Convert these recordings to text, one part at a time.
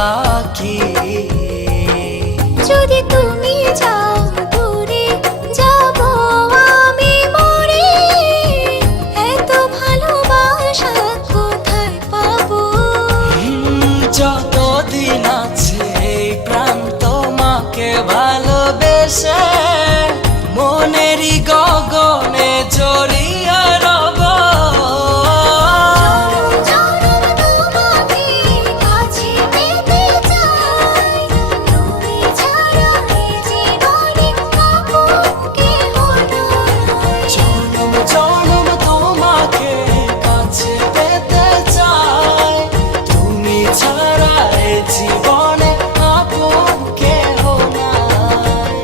আঁকি। যদি তুমি যাও দূরে যাব আমি মরে, এত ভালোবাসা কোথায় পাবো? যতদিন আছে এই প্রাণ তোমাকে ভালোবেসে মনেরই গগনে জড়িয়ে রব। জনম তোমাকে কাছে পেতে চাই, তুমি ছাড়া এই জীবনে আপন কেহ নাই। জনম জনম তোমাকে কাছে পেতে চাই, তুমি ছাড়া এ জীবনে আপন কেহ নাই।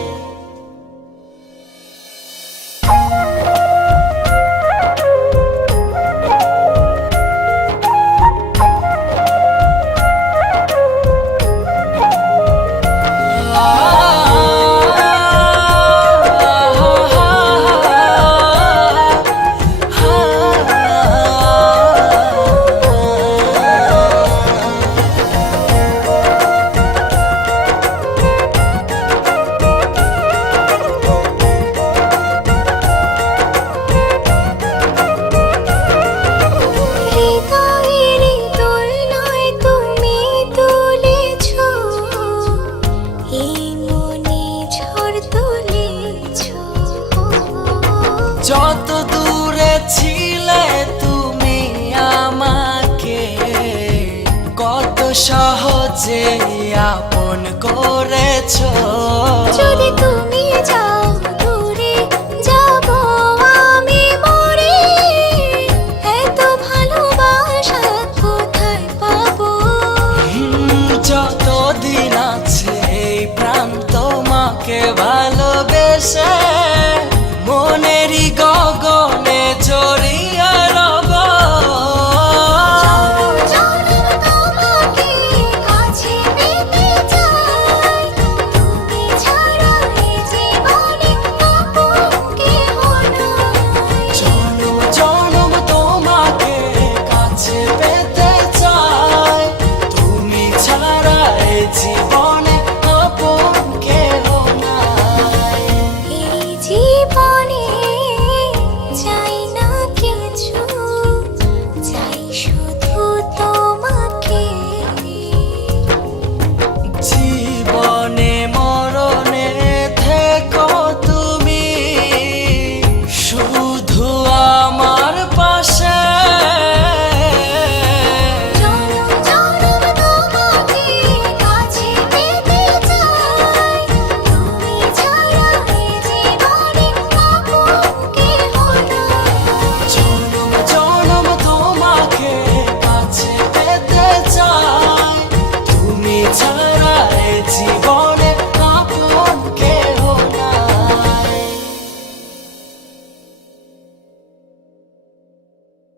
হৃদয়ের দোলনায় তুমি তুলেছ, এই মনে ঝড় তুলেছ। যত দূরে ছিলে তুমি আমাকে কত সহজে আপন করেছো। যদি তুমি